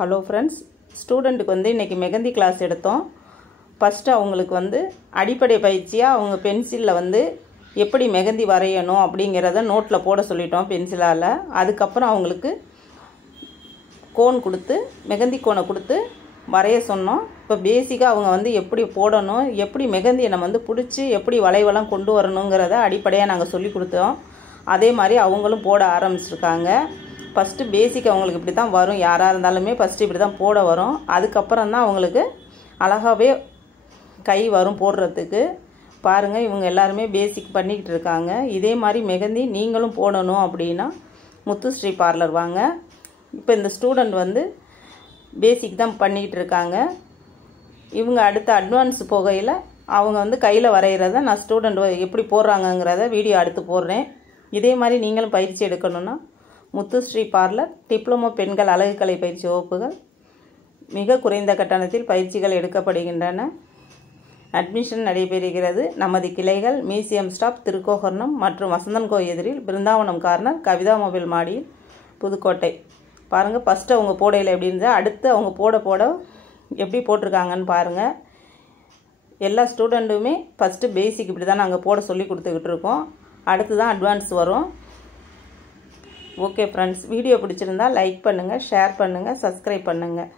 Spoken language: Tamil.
ஹலோ ஃப்ரெண்ட்ஸ், ஸ்டூடெண்ட்டுக்கு வந்து இன்றைக்கி மெஹந்தி கிளாஸ் எடுத்தோம். ஃபஸ்ட்டு அவங்களுக்கு வந்து அடிப்படை பயிற்சியாக அவங்க பென்சிலில் வந்து எப்படி மெஹந்தி வரையணும் அப்படிங்கிறத நோட்டில் போட சொல்லிட்டோம் பென்சிலால். அதுக்கப்புறம் அவங்களுக்கு கோன் கொடுத்து மெஹந்தி கோனை கொடுத்து வரைய சொன்னோம். இப்போ பேசிக்காக அவங்க வந்து எப்படி போடணும், எப்படி மெஹந்தியை நம்ம வந்து பிடிச்சி எப்படி வளைவெல்லாம் கொண்டு வரணுங்கிறத அடிப்படையாக நாங்கள் சொல்லி கொடுத்தோம். அதே மாதிரி அவங்களும் போட ஆரம்பிச்சிருக்காங்க. ஃபஸ்ட்டு பேசிக் அவங்களுக்கு இப்படி தான் வரும், யாராக இருந்தாலுமே ஃபஸ்ட்டு இப்படி தான் போட வரும். அதுக்கப்புறம் தான் அவங்களுக்கு அழகாகவே கை வரும் போடுறதுக்கு. பாருங்கள், இவங்க எல்லாருமே பேசிக் பண்ணிக்கிட்டு இருக்காங்க. இதே மாதிரி மெஹந்தி நீங்களும் போடணும் அப்படின்னா முத்துஸ்ரீ பார்லர் வாங்க. இப்போ இந்த ஸ்டூடெண்ட் வந்து பேசிக் தான் பண்ணிக்கிட்டு இருக்காங்க. இவங்க அடுத்த அட்வான்ஸ் போகையில் அவங்க வந்து கையில் வரைகிறத நான் ஸ்டூடெண்ட் எப்படி போடுறாங்கங்கிறத வீடியோ அடுத்து போடுறேன். இதே மாதிரி நீங்களும் பயிற்சி எடுக்கணுன்னா முத்துஸ்ரீ பார்லர் டிப்ளமோ பெண்கள் அழகுக்கலை பயிற்சி வகுப்புகள் மிக குறைந்த கட்டணத்தில் பயிற்சிகள் எடுக்கப்படுகின்றன. அட்மிஷன் நடைபெறுகிறது. நமது கிளைகள் மியூசியம் ஸ்டாப், திருக்கோகர்ணம் மற்றும் வசந்தன்கோ எதிரில், பிருந்தாவனம் கார்னர், கவிதா மொபைல் மாடியில், புதுக்கோட்டை. பாருங்கள், ஃபஸ்ட்டு அவங்க போடையில் எப்படி இருந்தால் அடுத்து அவங்க போட எப்படி போட்டிருக்காங்கன்னு பாருங்கள். எல்லா ஸ்டூடெண்ட்டுமே ஃபஸ்ட்டு பேசிக் இப்படி தான் நாங்கள் போட சொல்லி கொடுத்துக்கிட்டு இருக்கோம். அடுத்து தான் அட்வான்ஸ் வரும். ஓகே ஃப்ரெண்ட்ஸ், வீடியோ பிடிச்சிருந்தால் லைக் பண்ணுங்கள், ஷேர் பண்ணுங்கள், சப்ஸ்கிரைப் பண்ணுங்கள்.